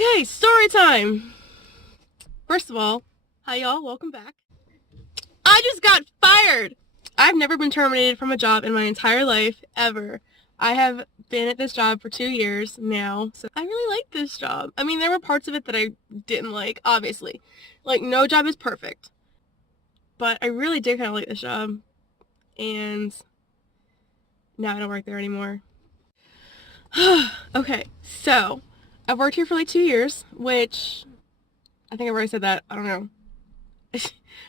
Okay, story time. First of all, hi y'all, welcome back. I just got fired. I've never been terminated from a job in my entire life, ever. I have been at this job for 2 years now, so I really like this job. I mean, there were parts of it that I didn't like, obviously. Like, no job is perfect. But I really did kind of like this job. And now I don't work there anymore. Okay, so I've worked here for like 2 years, which I think I've already said that. I don't know.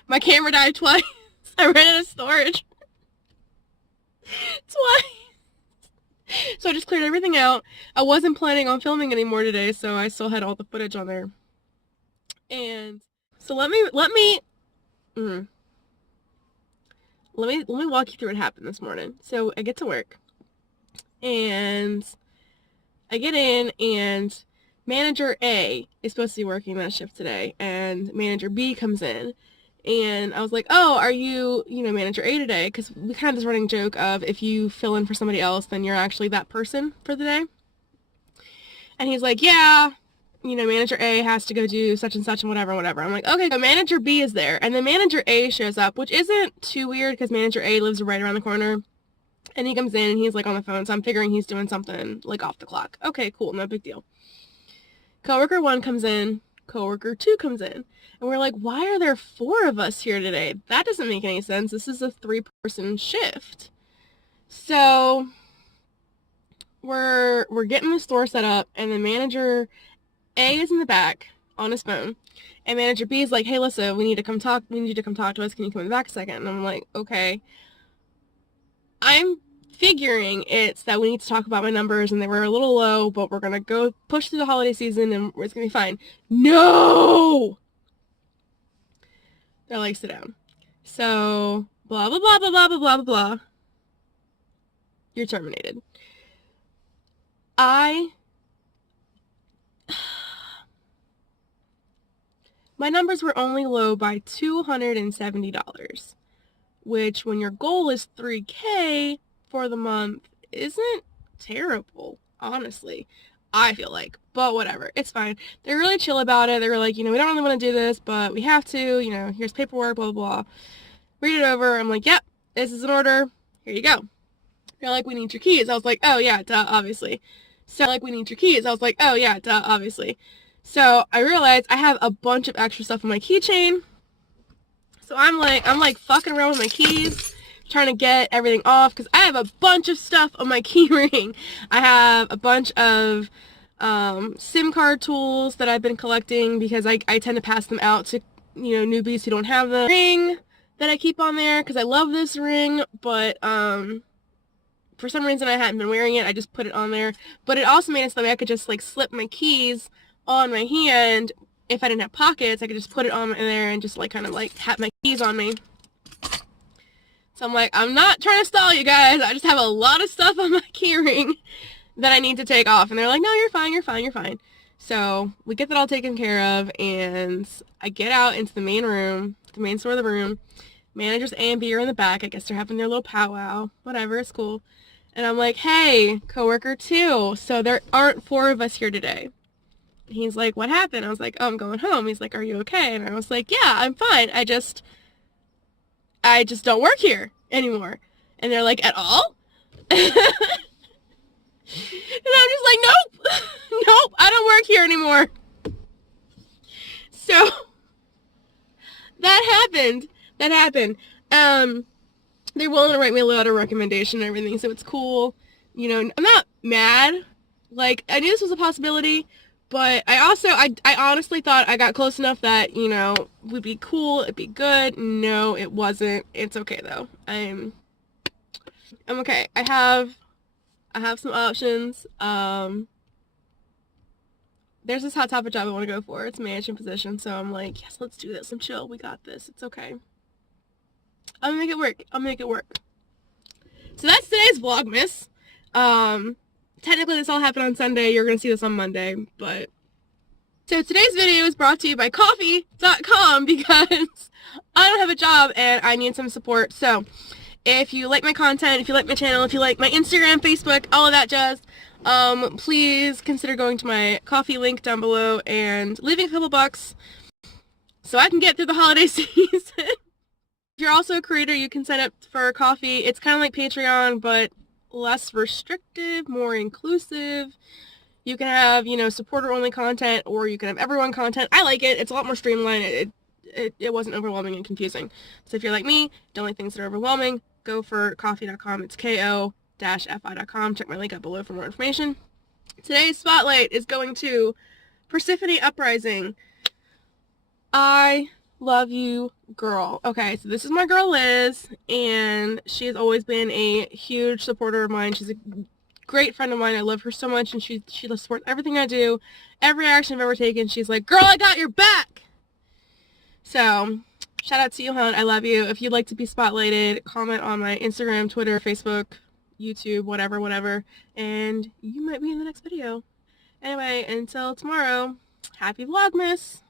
My camera died twice. I ran out of storage. Twice. So I just cleared everything out. I wasn't planning on filming anymore today, so I still had all the footage on there. And so let me walk you through what happened this morning. So I get to work, and I get in, and Manager A is supposed to be working that shift today, and Manager B comes in, and I was like, oh, are you, Manager A today? Because we kind of have this running joke of if you fill in for somebody else, then you're actually that person for the day. And he's like, yeah, Manager A has to go do such and such and whatever. I'm like, okay, so Manager B is there, and then Manager A shows up, which isn't too weird because Manager A lives right around the corner. And he comes in, and he's, like, on the phone, so I'm figuring he's doing something, like, off the clock. Okay, cool, no big deal. Coworker 1 comes in, coworker 2 comes in, and we're like, why are there 4 of us here today? That doesn't make any sense. This is a 3-person shift. So, we're getting the store set up, and then Manager A is in the back on his phone, and Manager B is like, hey, listen, we need you to come talk to us. Can you come in the back a second? And I'm like, okay. I'm figuring it's that we need to talk about my numbers and they were a little low, but we're going to go push through the holiday season and it's going to be fine. No! They're like, sit down. So, blah, blah, blah, blah, blah, blah, blah, blah. You're terminated. My numbers were only low by $270. Which, when your goal is $3K for the month, isn't terrible, honestly. I feel like. But whatever. It's fine. They're really chill about it. They were like, we don't really want to do this, but we have to. Here's paperwork, blah, blah, blah. Read it over. I'm like, yep, this is an order. Here you go. They're like, we need your keys. I was like, oh, yeah, duh, obviously. So, we need your keys. I was like, oh, yeah, duh, obviously. So, I realized I have a bunch of extra stuff on my keychain. So I'm like fucking around with my keys, trying to get everything off, because I have a bunch of stuff on my key ring. I have a bunch of SIM card tools that I've been collecting, because I tend to pass them out to, newbies who don't have the ring that I keep on there, because I love this ring, but for some reason I hadn't been wearing it. I just put it on there. But it also made it so that way I could just, slip my keys on my hand. If I didn't have pockets, I could just put it on there and just kind of have my keys on me. So I'm like, I'm not trying to stall you guys. I just have a lot of stuff on my key ring that I need to take off. And they're like, no, you're fine, you're fine, you're fine. So we get that all taken care of, and I get out into the main room, the main store of the room. Managers A and B are in the back. I guess they're having their little powwow. Whatever, it's cool. And I'm like, hey, coworker 2, so there aren't 4 of us here today. He's like, what happened? I was like, oh, I'm going home. He's like, are you okay? And I was like, yeah, I'm fine. I just don't work here anymore. And they're like, at all? And I'm just like, nope. Nope, I don't work here anymore. So, that happened. They're willing to write me a letter of recommendation and everything, so it's cool. I'm not mad. I knew this was a possibility. But I honestly thought I got close enough that, would be cool, it'd be good. No, it wasn't. It's okay, though. I'm okay. I have some options. There's this hot topic job I want to go for. It's a management position, so I'm like, yes, let's do this. I'm chill. We got this. It's okay. I'm gonna make it work. So that's today's Vlogmas. Technically, this all happened on Sunday. You're going to see this on Monday, but... So today's video is brought to you by coffee.com because I don't have a job and I need some support. So if you like my content, if you like my channel, if you like my Instagram, Facebook, all of that jazz, Please consider going to my coffee link down below and leaving a couple bucks so I can get through the holiday season. If you're also a creator, you can sign up for coffee. It's kind of like Patreon, but less restrictive, more inclusive. You can have, you know, supporter-only content, or you can have everyone content. I like it. It's a lot more streamlined. It wasn't overwhelming and confusing. So if you're like me, don't like things that are overwhelming, go for ko-fi.com. It's ko-fi.com. Check my link up below for more information. Today's spotlight is going to Persephone Uprising. I love you, girl. Okay, so this is my girl Liz, and she has always been a huge supporter of mine. She's a great friend of mine. I love her so much, and she supports everything I do. Every action I've ever taken, she's like, girl, I got your back. So, shout out to you, hon. I love you. If you'd like to be spotlighted, comment on my Instagram, Twitter, Facebook, YouTube, whatever, and you might be in the next video. Anyway, until tomorrow, happy Vlogmas!